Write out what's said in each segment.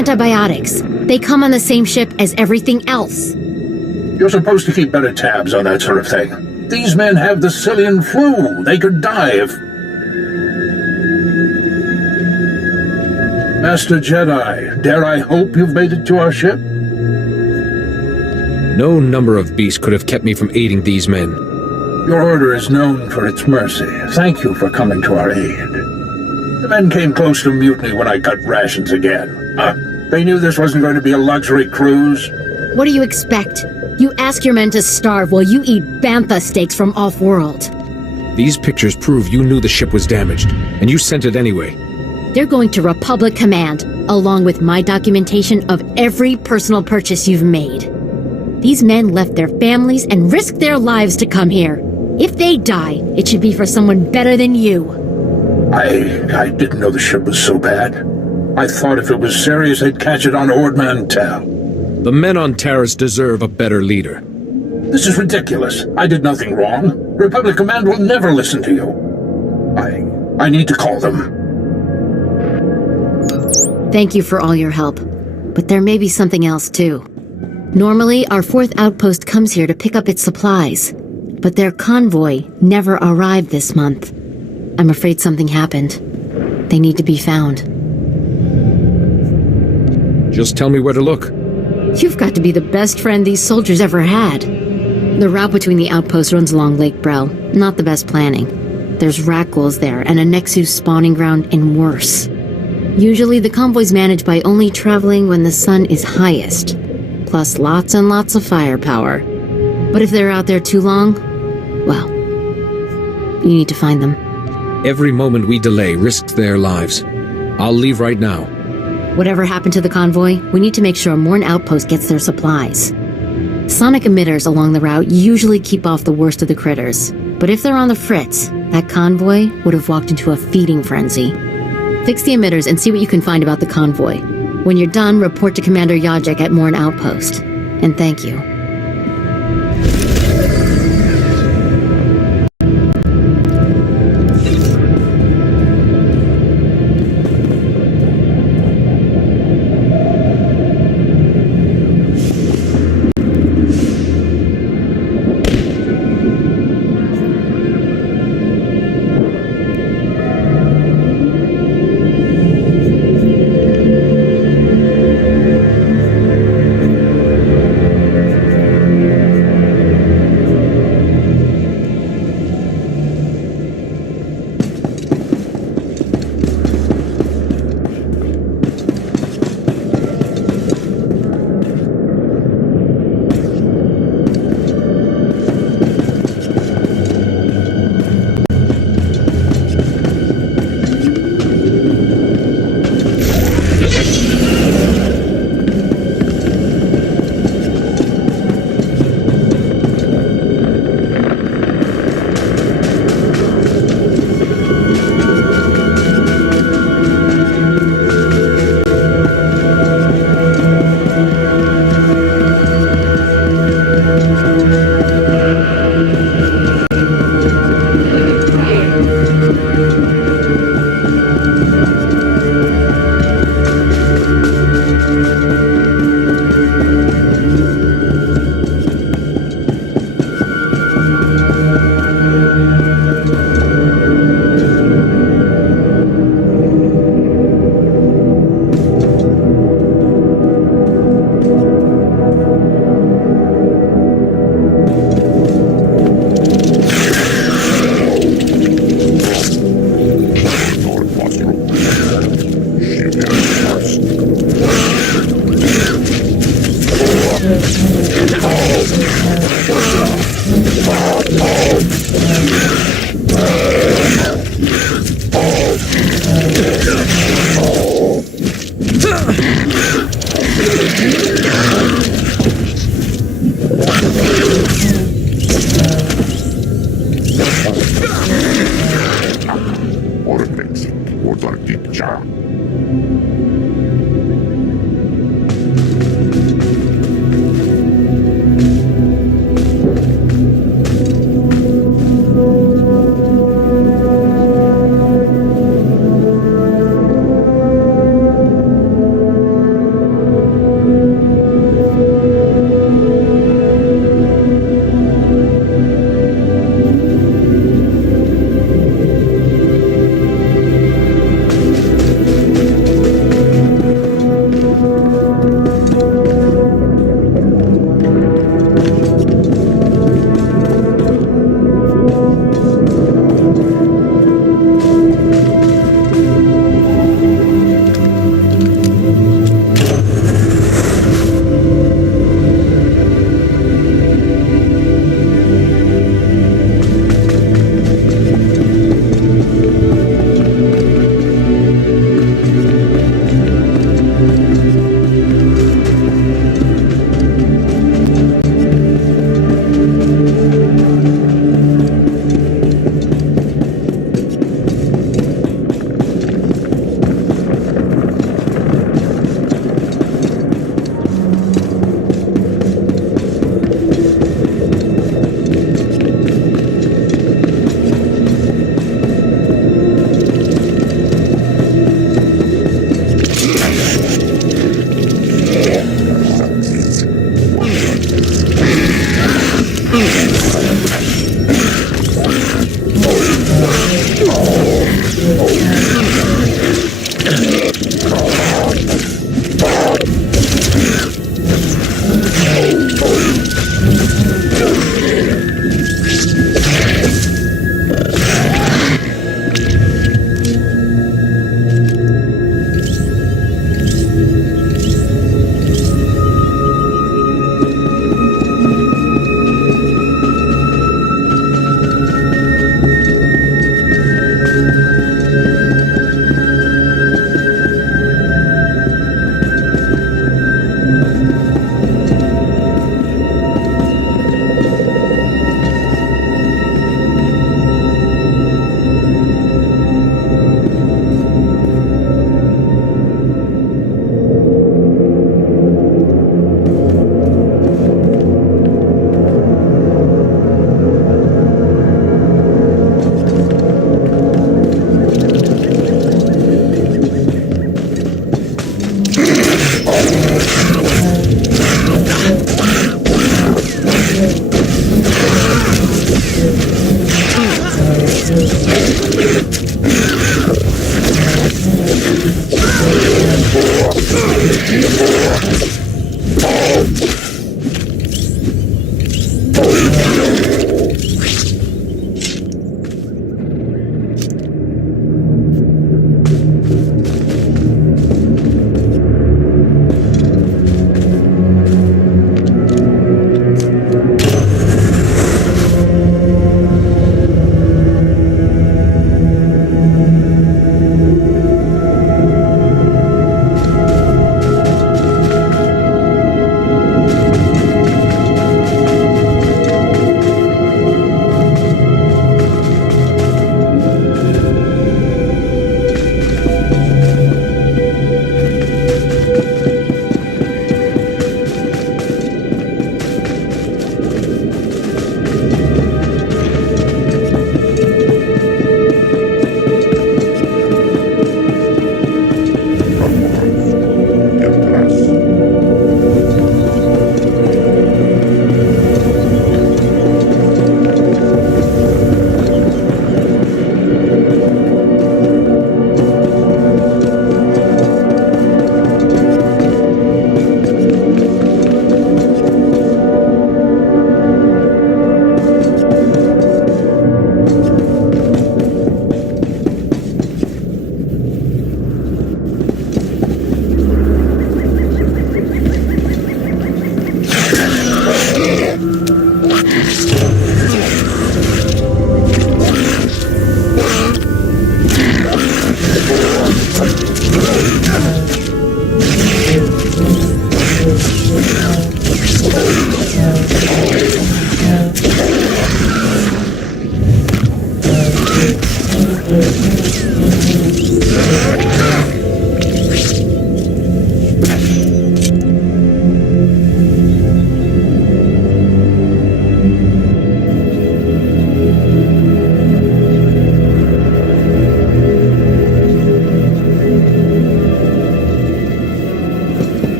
antibiotics. They come on the same ship as everything else. You're supposed to keep better tabs on that sort of thing. These men have the Cillian flu. They could die if... Master Jedi, dare I hope you've made it to our ship? No number of beasts could have kept me from aiding these men. Your order is known for its mercy. Thank you for coming to our aid. The men came close to mutiny when I cut rations again. They knew this wasn't going to be a luxury cruise. What do you expect? You ask your men to starve while you eat bantha steaks from off-world. These pictures prove you knew the ship was damaged, and you sent it anyway. They're going to Republic Command, along with my documentation of every personal purchase you've made. These men left their families and risked their lives to come here. If they die, it should be for someone better than you. I didn't know the ship was so bad. I thought if it was serious, they'd catch it on Ord Mantell. The men on Taris deserve a better leader. This is ridiculous. I did nothing wrong. Republic Command will never listen to you. I need to call them. Thank you for all your help. But there may be something else, too. Normally, our 4th outpost comes here to pick up its supplies. But their convoy never arrived this month. I'm afraid something happened. They need to be found. Just tell me where to look. You've got to be the best friend these soldiers ever had. The route between the outposts runs along Lake Brel. Not the best planning. There's Rakghouls there, and a Nexus spawning ground and worse. Usually the convoy's managed by only traveling when the sun is highest. Plus lots and lots of firepower. But if they're out there too long, well, you need to find them. Every moment we delay risks their lives. I'll leave right now. Whatever happened to the convoy, we need to make sure Morn Outpost gets their supplies. Sonic emitters along the route usually keep off the worst of the critters. But if they're on the fritz, that convoy would have walked into a feeding frenzy. Fix the emitters and see what you can find about the convoy. When you're done, report to Commander Yajek at Morn Outpost. And thank you.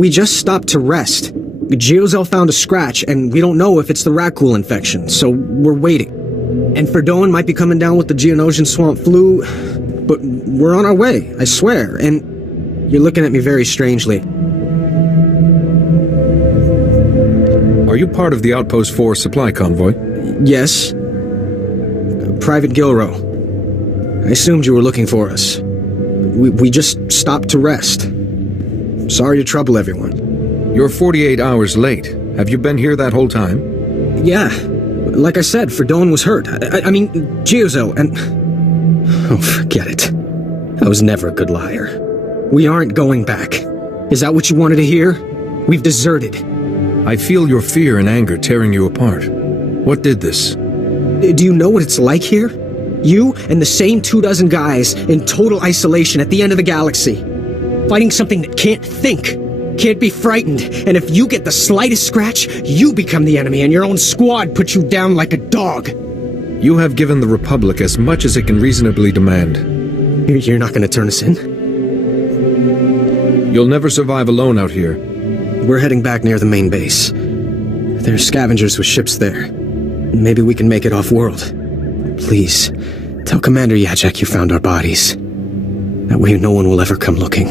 We just stopped to rest. Geozel found a scratch, and we don't know if it's the Rakghoul infection, so we're waiting. And Ferdowin might be coming down with the Geonosian swamp flu, but we're on our way, I swear, and you're looking at me very strangely. Are you part of the Outpost 4 supply convoy? Yes. Private Gilro. I assumed you were looking for us. We just stopped to rest. Sorry to trouble everyone. You're 48 hours late. Have you been here that whole time? Yeah. Like I said, Ferdone was hurt. I mean, Giozo, and... Oh, forget it. I was never a good liar. We aren't going back. Is that what you wanted to hear? We've deserted. I feel your fear and anger tearing you apart. What did this? Do you know what it's like here? You and the same 24 guys in total isolation at the end of the galaxy. Fighting something that can't think, can't be frightened, and if you get the slightest scratch, you become the enemy and your own squad puts you down like a dog. You have given the Republic as much as it can reasonably demand. You're not going to turn us in? You'll never survive alone out here. We're heading back near the main base. There's scavengers with ships there. Maybe we can make it off-world. Please, tell Commander Yajek you found our bodies. That way no one will ever come looking.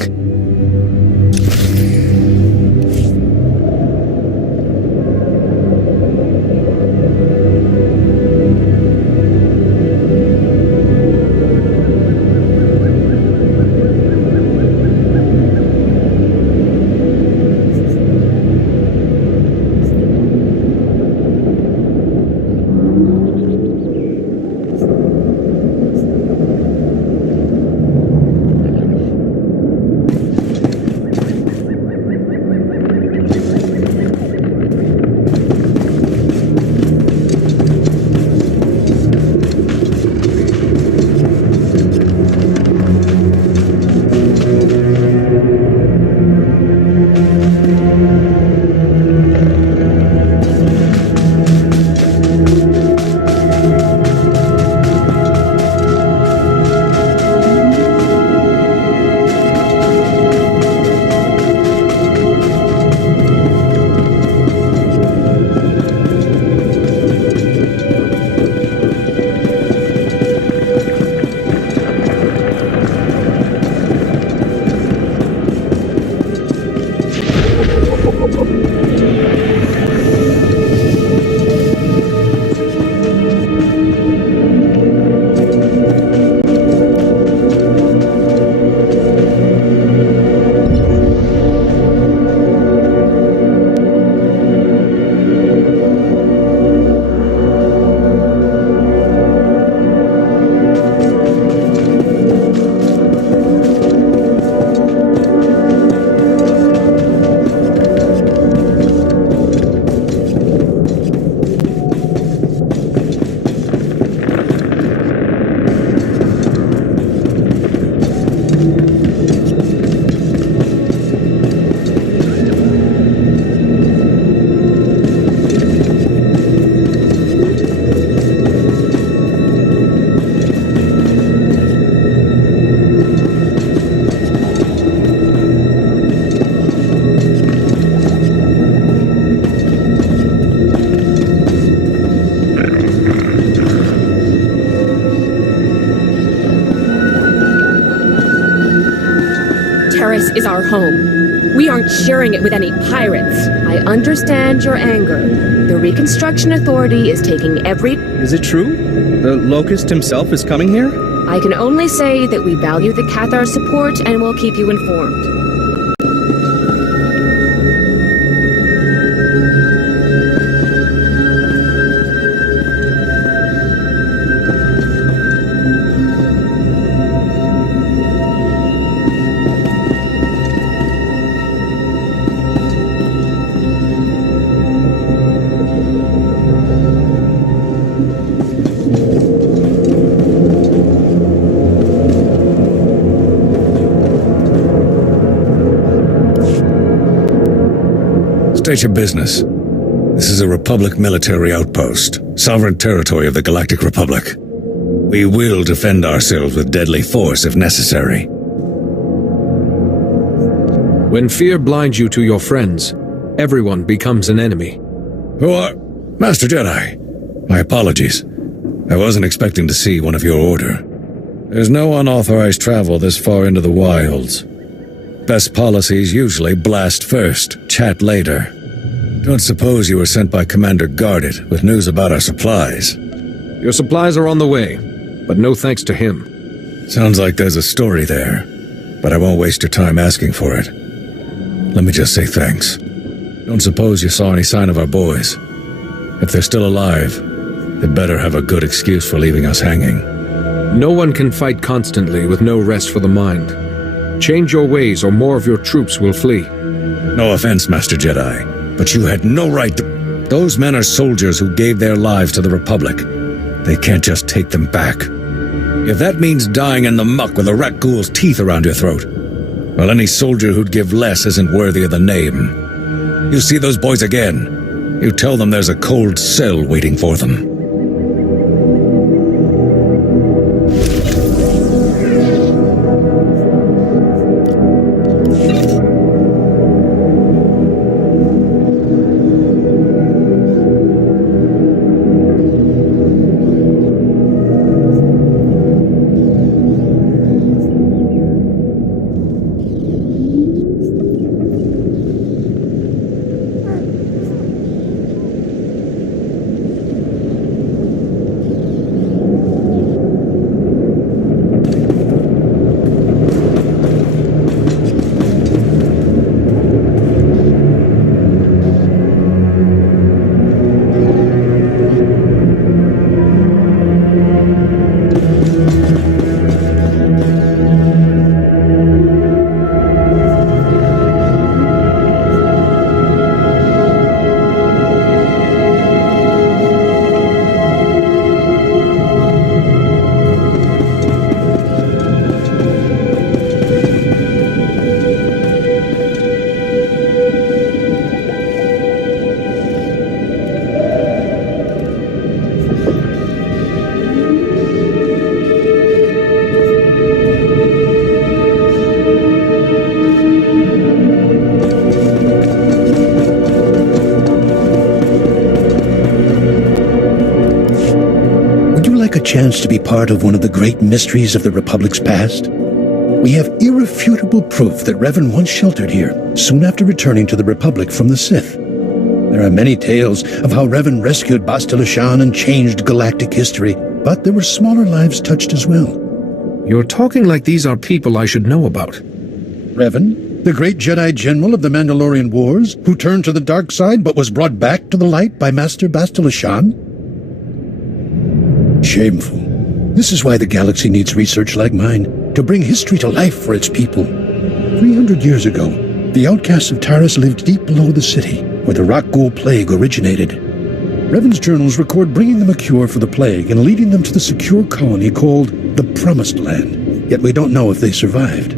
Terrace is our home. We aren't sharing it with any pirates. I understand your anger. The Reconstruction Authority is taking every... Is it true? The Locust himself is coming here? I can only say that we value the Cathar support and will keep you informed. State your business. This is a Republic military outpost, sovereign territory of the Galactic Republic. We will defend ourselves with deadly force if necessary. When fear blinds you to your friends, everyone becomes an enemy. Who are... Master Jedi. My apologies. I wasn't expecting to see one of your order. There's no unauthorized travel this far into the wilds. Best policies usually blast first, chat later. Don't suppose you were sent by Commander Gardet with news about our supplies. Your supplies are on the way, but no thanks to him. Sounds like there's a story there. but I won't waste your time asking for it. Let me just say thanks. Don't suppose you saw any sign of our boys. If they're still alive, they better have a good excuse for leaving us hanging. No one can fight constantly with no rest for the mind. Change your ways or more of your troops will flee. No offense, Master Jedi, but you had no right to... Those men are soldiers who gave their lives to the Republic. They can't just take them back. If that means dying in the muck with a Rakghul's teeth around your throat, well, any soldier who'd give less isn't worthy of the name. You see those boys again, you tell them there's a cold cell waiting for them. Chance to be part of one of the great mysteries of the Republic's past? We have irrefutable proof that Revan once sheltered here, soon after returning to the Republic from the Sith. There are many tales of how Revan rescued Bastila Shan and changed galactic history, but there were smaller lives touched as well. You're talking like these are people I should know about. Revan, the great Jedi General of the Mandalorian Wars, who turned to the dark side but was brought back to the light by Master Bastila Shan? Shameful. This is why the galaxy needs research like mine, to bring history to life for its people. 300 years ago, the outcasts of Taris lived deep below the city, where the Rakghul plague originated. Revan's journals record bringing them a cure for the plague and leading them to the secure colony called the Promised Land, yet we don't know if they survived.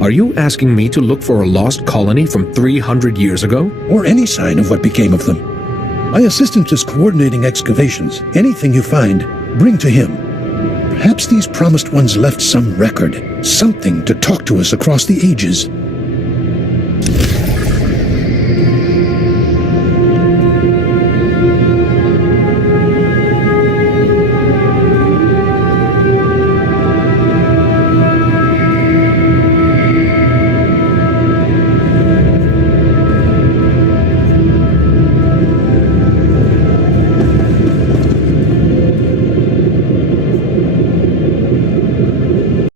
Are you asking me to look for a lost colony from 300 years ago? Or any sign of what became of them. My assistant is coordinating excavations. Anything you find, bring to him. Perhaps these promised ones left some record, something to talk to us across the ages.